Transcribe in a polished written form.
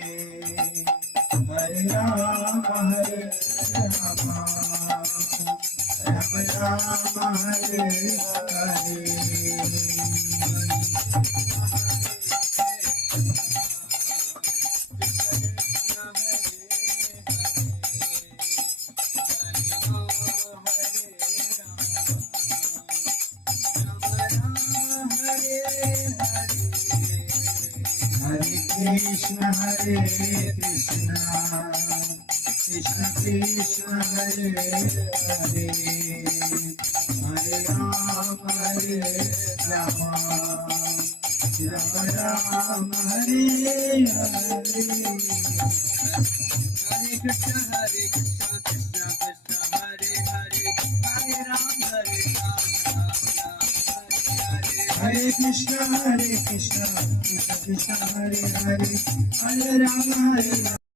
Hare Ram Hare Ram Ram Ram Hare Hare Krishna Hare Krishna Krishna Krishna Hare Hare Hare Rama Rama Rama Hare Hare Hare Krishna Krishna Krishna Hare Hare Hare Rama Hare Krishna Krishna Krishna Hare Hare Hare Rama Hare